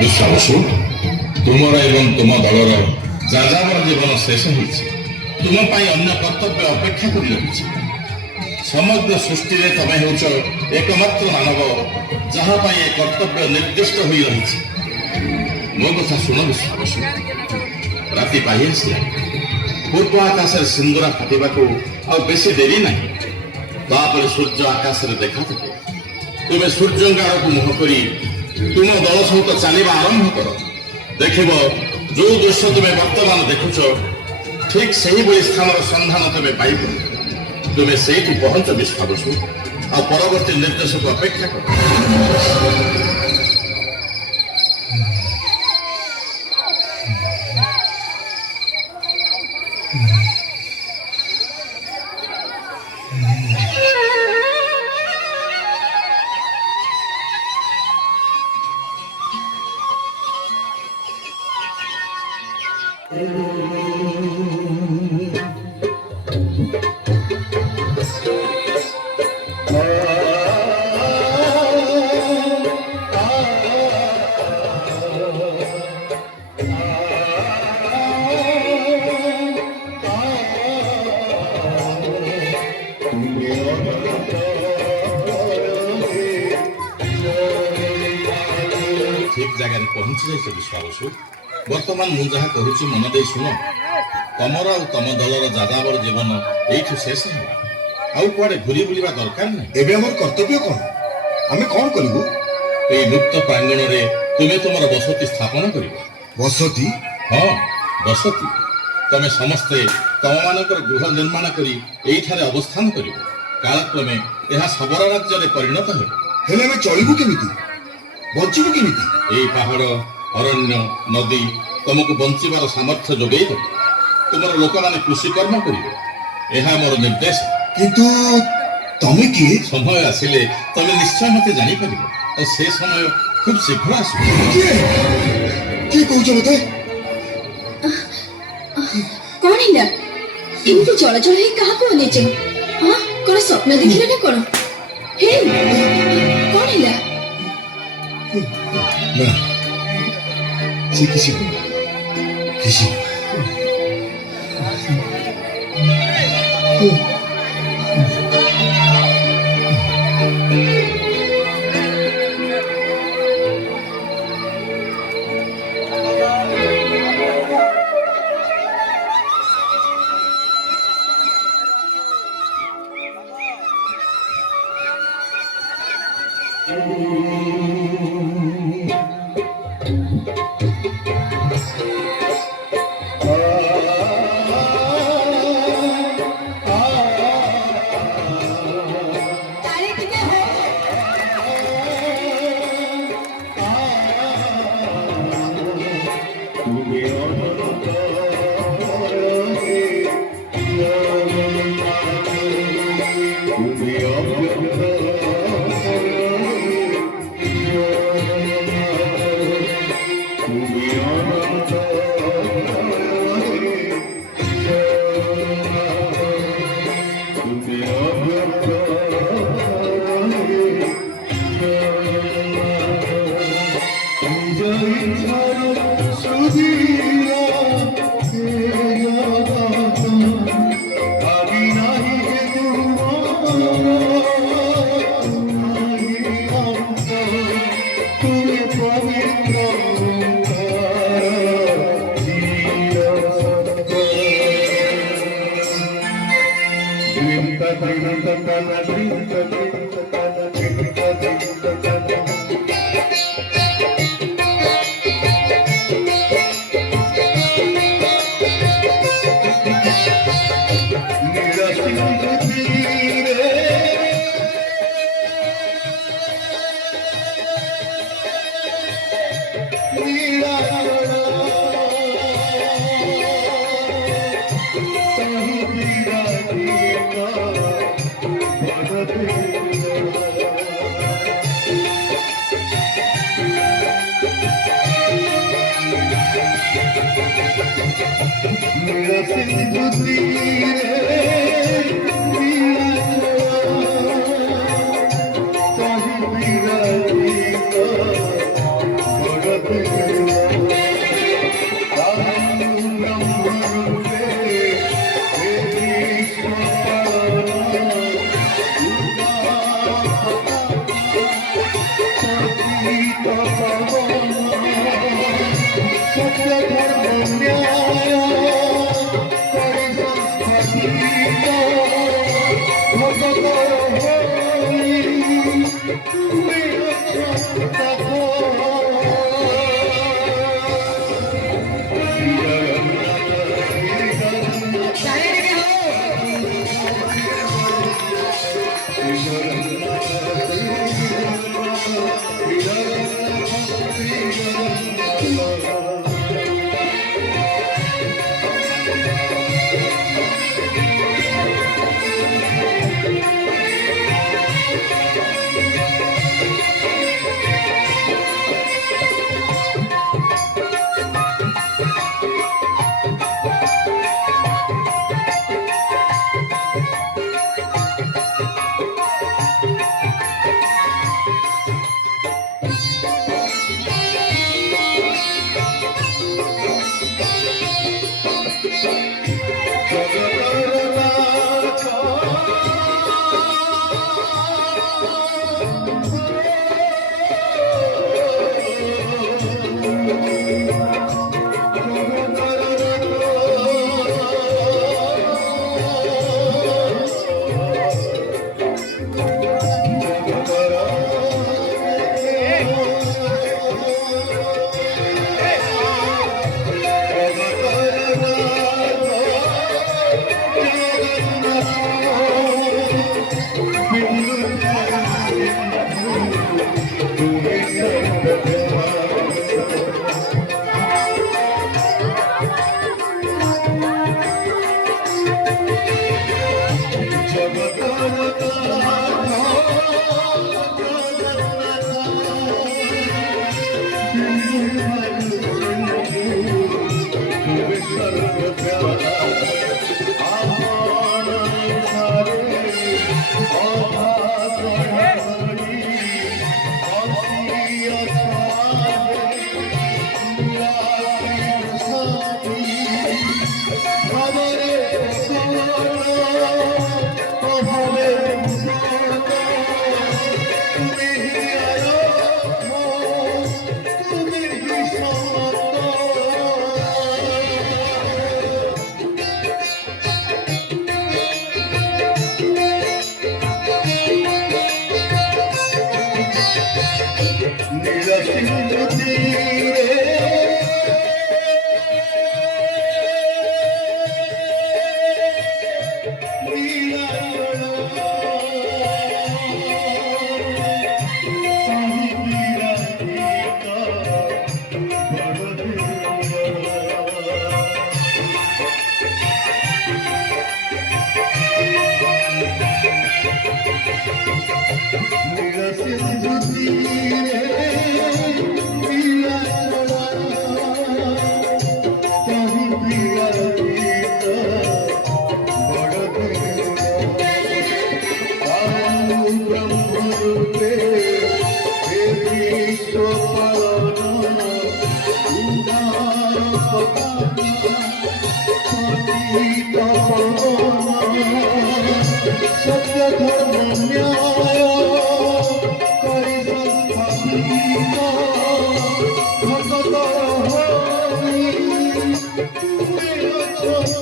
বিশ্বাবসু ତୁମର ଏବଂ ତୁମ ଦଳର ଯାଯାବର ଜୀବନ ଶେଷ ହୋଇଛି। ତୁମ ପାଇଁ ଅନ୍ୟ କର୍ତ୍ତବ୍ୟ ଅପେକ୍ଷା କରି ରହିଛି। ସମଗ୍ର ସୃଷ୍ଟିରେ ତମେ ହେଉଛ ଏକମାତ୍ର ମାନବ ଯାହା ପାଇଁ ଏ କର୍ତ୍ତବ୍ୟ ନିର୍ଦ୍ଦିଷ୍ଟ ହୋଇ ରହିଛି। ମୋ କଥା ଶୁଣ ବିଶ୍ୱାବସୁ, ରାତି ପାହି ଆସିଲା। ପୂର୍ବ ଆକାଶରେ ସିନ୍ଦୁରା ଫାଟିବାକୁ ଆଉ ବେଶୀ ଡେରି ନାହିଁ। ତାପରେ ସୂର୍ଯ୍ୟ ଆକାଶରେ ଦେଖାଦେବେ। ତୁମେ ସୂର୍ଯ୍ୟଙ୍କ ଆଡ଼କୁ ମୁହଁ କରି ତୁମ ଦଳ ସହିତ ଚାଲିବା ଆରମ୍ଭ କର। ଦେଖିବ ଯୋଉ ଦୃଶ୍ୟ ତୁମେ ବର୍ତ୍ତମାନ ଦେଖୁଛ ଠିକ୍ ସେହିଭଳି ସ୍ଥାନର ସନ୍ଧାନ ତୁମେ ପାଇବ। ତୁମେ ସେଇଠି ପହଞ୍ଚ ବିଶ୍ୱାବସୁ, ଆଉ ପରବର୍ତ୍ତୀ ନିର୍ଦ୍ଦେଶକୁ ଅପେକ୍ଷା କର। ଠିକ୍ ଜାଗାରେ ପହଞ୍ଚି ଯାଇଛ ବିଶ୍ୱାବସୁ। ବର୍ତ୍ତମାନ ମୁଁ ଯାହା କହୁଛି ମନ ଦେଇ ଶୁଣ। ତମର ଆଉ ତମ ଦଳର ଯାଯାବର ଜୀବନ ଏଇଠୁ ଶେଷ ହେଲା। ଆଉ କୁଆଡ଼େ ଘୁରି ବୁଲିବା ଦରକାର ନାହିଁ। ଏବେ ଆମର କର୍ତ୍ତବ୍ୟ କ'ଣ? ଆମେ କ'ଣ କରିବୁ? ଏଇ ମୁକ୍ତ ପ୍ରାଙ୍ଗଣରେ ତୁମେ ତୁମର ବସତି ସ୍ଥାପନ କରିବ। ବସତି? ହଁ, ବସତି। ତମେ ସମସ୍ତେ ତମମାନଙ୍କର ଗୃହ ନିର୍ମାଣ କରି ଏଇଠାରେ ଅବସ୍ଥାନ କରିବ। କାଳକ୍ରମେ ଏହା ଶବର ରାଜ୍ୟରେ ପରିଣତ ହେବ। ହେଲେ ଆମେ ଚଳିବୁ କେମିତି? ବଞ୍ଚିବୁ କେମିତି? ଏଇ ପାହାଡ଼, ଅରଣ୍ୟ, ନଦୀ ତମକୁ ବଞ୍ଚିବାର ସାମର୍ଥ୍ୟ ଯୋଗାଇ ଦେବ। ତୁମର ଲୋକମାନେ କୃଷିକର୍ମ କରିବେ। ଏହା ମୋର ନିର୍ଦ୍ଦେଶ। କିନ୍ତୁ ତମେ କିଏ? ସମୟ ଆସିଲେ ତମେ ନିଶ୍ଚୟ ମୋତେ ଜାଣିପାରିବ। ଆଉ ସେ ସମୟ ଖୁବ୍ ଶୀଘ୍ର ଆସିବ। କିଏ କିଏ କହୁଛ ମତେ? କଣ ହେଲା? ଏମିତି ଚଳଚଳ ହେଇ କାହାକୁ ଅନେଇଛ? ହଁ, କଣ ସ୍ୱପ୍ନ ଦେଖିଲେ ନା କଣ? ହେ, କଣ ହେଲା? ନା, ସେ କିଛି କିଛି Thank you.